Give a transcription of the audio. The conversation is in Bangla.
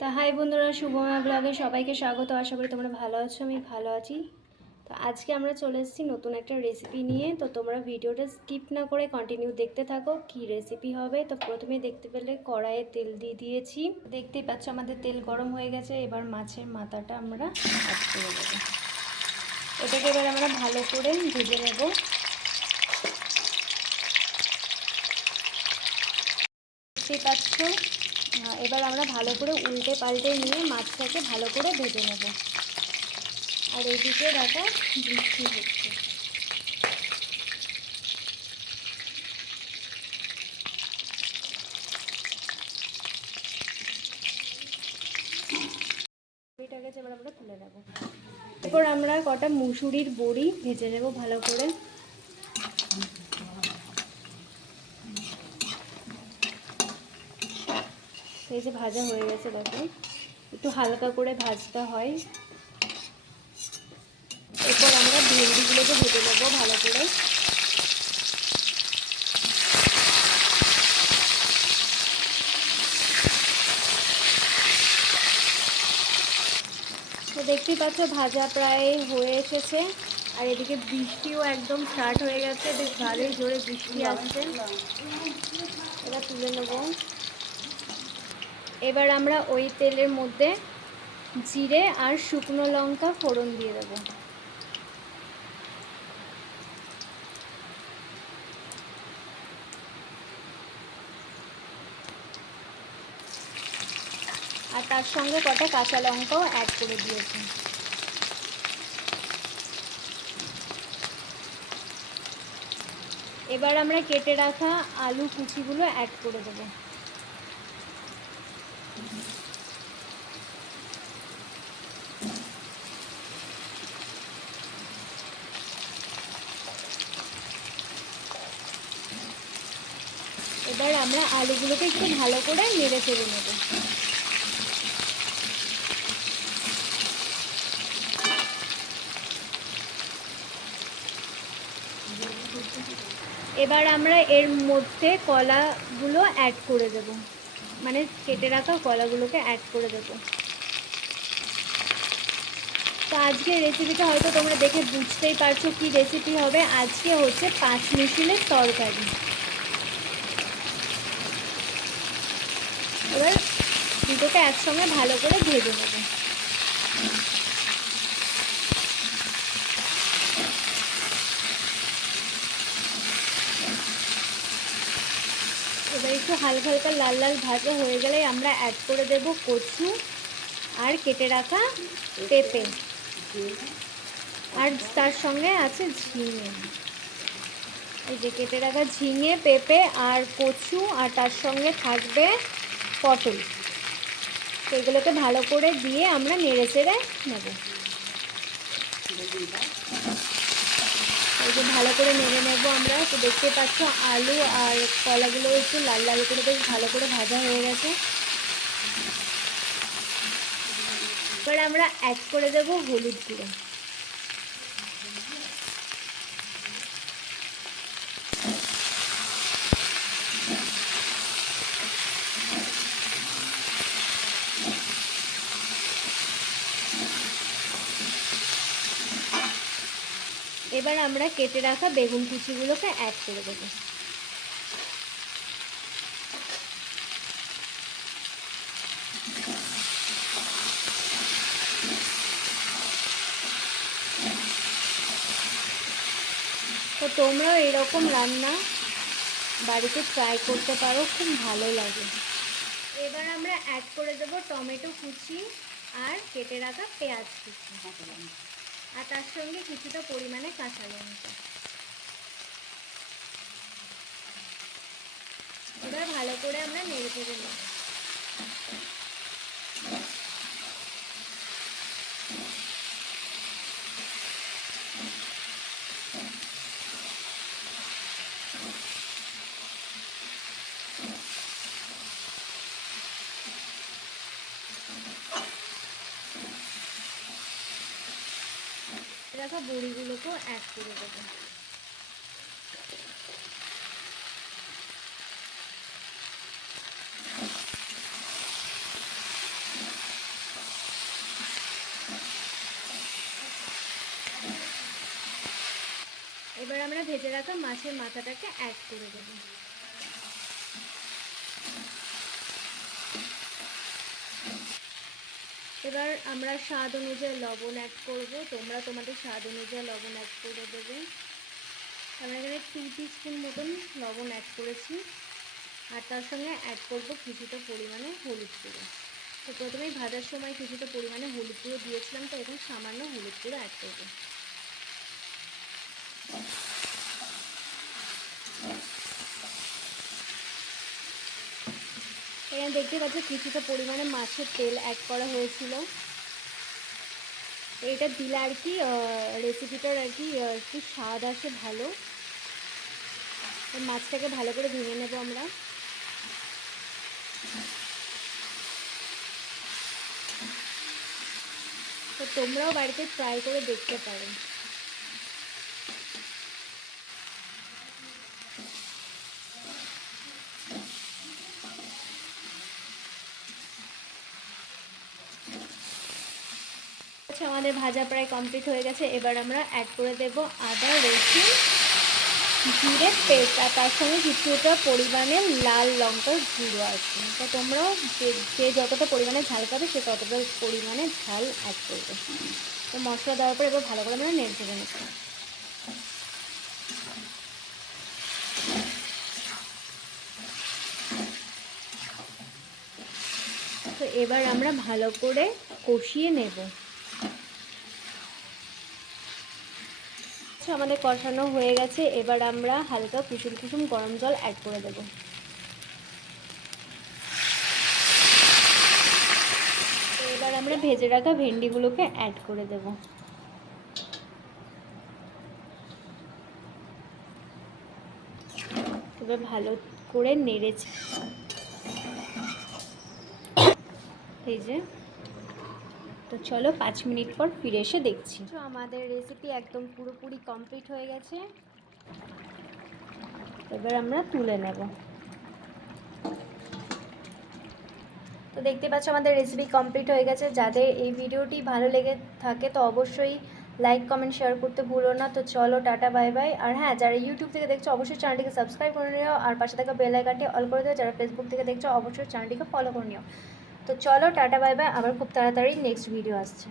তা হাই বন্ধুরা শুভমা ব্লগে সবাইকে স্বাগত। আশা করি তোমরা ভালো আছো, আমি ভালো আছি। তো আজকে আমরা চলে এসেছি নতুন একটা রেসিপি নিয়ে। তো তোমরা ভিডিওটা স্কিপ না করে কন্টিনিউ দেখতে থাকো, কি রেসিপি হবে। তো প্রথমে দেখতে পেলে কড়াইয়ে তেল দিয়ে দিয়েছি। দেখতেই পাচ্ছ আমাদের তেল গরম হয়ে গেছে, এবার মাছের মাথাটা আমরা করে দেবো এটাকে এবার আমরা ভালো করে ভেজে নেব। দেখতেই পাচ্ছ এবার আমরা ভালো করে উল্টে পাল্টে নিয়ে মাছটাকে ভালো করে ভেজে নেব। আর এইদিকে দেখো বৃষ্টি হচ্ছে। এবার আমরা কটা মুসুরির বড়ি ভেজে নেব ভালো করে। এই যে ভাজা হয়ে গেছে, দেখো। একটু হালকা করে ভাজতে হয়। এরপর আমরা ভেন্ডিগুলোকে ভেজে নেব ভালো করে। তো দেখতেই পাচ্ছ, ভাজা প্রায় হয়ে এসেছে। আর এদিকে বৃষ্টিও একদম স্টার্ট হয়ে গেছে। বেশ ভালোই জোরে বৃষ্টি আসছে। এবার তুলে নেব। এবার আমরা ওই তেলের মধ্যে জিরে আর শুকনো লঙ্কা ফোড়ন দিয়ে দেব। আর তার সঙ্গে কটা কাঁচা লঙ্কাও অ্যাড করে দিয়েছি। এবার আমরা কেটে রাখা আলু কুচিগুলো অ্যাড করে দেবো। এবার আমরা আলুগুলোকে একটু ভালো করে নেড়ে চেড়ে নেব। এবার আমরা এর মধ্যে কলাগুলো অ্যাড করে দেব। মানে কেটে রাখা কলাগুলোকে অ্যাড করে দেবো। তো আজকে রেসিপিটা হয়তো তোমরা দেখে বুঝতেই পারছ কি রেসিপি হবে। আজকে হচ্ছে পাঁচ মিশিলের তরকারি। এবার দুটোকে একসঙ্গে ভালো করে ভেজে নেব। এবার একটু হালকা হালকা লাল লাল ভাজা হয়ে গেলে আমরা অ্যাড করে দেব কচু আর কেটে রাখা পেঁপে। আর তার সঙ্গে আছে ঝিঙে। এই যে কেটে রাখা ঝিঙে, পেঁপে আর কচু আর তার সঙ্গে থাকবে পটল। সেগুলোকে ভালো করে দিয়ে আমরা নেড়ে চেড়ে নেব। এই যে ভালো করে নেড়ে নেব আমরা। তো দেখতে পাচ্ছ আলু আর কলাগুলো একটু লাল লাল করে বেশ ভালো করে ভাজা হয়ে গেছে। এবার আমরা অ্যাড করে দেব হলুদ গুঁড়ো। এবার আমরা কেটে রাখা বেগুন কুচিগুলোকে অ্যাড করে দেবো। তো তোমরাও এরকম রান্না বাড়িতে ট্রাই করতে পারো, খুব ভালো লাগে। এবার আমরা অ্যাড করে দেব টমেটো কুচি আর কেটে রাখা পেঁয়াজ কুচি। আর তার সঙ্গে কিছুটা পরিমাণে কাঁচা লঙ্কা। এবার ভালো করে আমরা নেড়ে চেড়ে নেব। রাখা বড়িগুলোকেও অ্যাড করে দেবো। এবার আমরা ভেজে রাখা মাছের মাথাটাকে অ্যাড করে দেবো। এবার আমরা স্বাদ অনুযায়ী লবণ অ্যাড করব। তোমরা তোমাদের স্বাদ অনুযায়ী লবণ অ্যাড করে দেবে। আমরা এখানে টু স্পুন মতন লবণ অ্যাড করেছি। আর তার সঙ্গে অ্যাড করব কিছুটা পরিমাণে হলুদ গুঁড়ো। তো প্রথমেই ভাজার সময় কিছুটা পরিমাণে হলুদ গুঁড়ো দিয়েছিলাম, তো এখন সামান্য হলুদ গুঁড়ো অ্যাড করব। এখানে দেখতে পাচ্ছি কিছুটা পরিমাণে মাছের তেল অ্যাড করা হয়েছিল। এটা দিলে আর কি রেসিপিটার আর কি একটু স্বাদ আসে ভালো। মাছটাকে ভালো করে ভেঙে নেব আমরা। তো তোমরাও বাড়িতে ট্রাই করে দেখতে পারো। আমাদের ভাজা প্রায় কমপ্লিট হয়ে গেছে। এবার আমরা অ্যাড করে দেব আদা, রসুন, জিরে, পেস্ট। আর তার সঙ্গে কিছুটা পরিমাণে লাল লঙ্কার গুঁড়ো আছে। তো তোমরাও যে যে যতটা পরিমাণে ঝাল খাবে সে ততটা পরিমাণে ঝাল অ্যাড করবে। তো মশলা দেওয়ার পর এবার ভালো করে আমরা নেড়ে চেড়ে নেব তো এবার আমরা ভালো করে কষিয়ে নেব। আমাদের কষানো হয়ে গেছে। এবার আমরা হালকা কুসুম কুসুম গরম জল অ্যাড করে দেব। এবার আমরা ভেজে রাখা ভেন্ডিগুলোকে অ্যাড করে দেব। এবার ভালো করে নেড়েছি এই যে তো চলো পাঁচ মিনিট পর ফিরে এসে দেখছি। তো আমাদের রেসিপি একদম পুরোপুরি কমপ্লিট হয়ে গেছে। এবার আমরা তুলে নেব। তো দেখতে পাচ্ছ আমাদের রেসিপি কমপ্লিট হয়ে গেছে। যাদের এই ভিডিওটি ভালো লেগে থাকে তো অবশ্যই লাইক কমেন্ট শেয়ার করতে ভুলো না। তো চলো টাটা বাই বাই আর হ্যাঁ যারা ইউটিউব থেকে দেখছ অবশ্যই চ্যানেলটিকে সাবস্ক্রাইব করে নিও। আর পাশে থাকা বেল আইকনটি অল করে দিও। যারা ফেসবুক থেকে দেখছ অবশ্যই চ্যানেলটিকে ফলো করে নিও। তো চলো টাটা বাই বাই। আবার খুব তাড়াতাড়ি নেক্সট ভিডিও আসছে।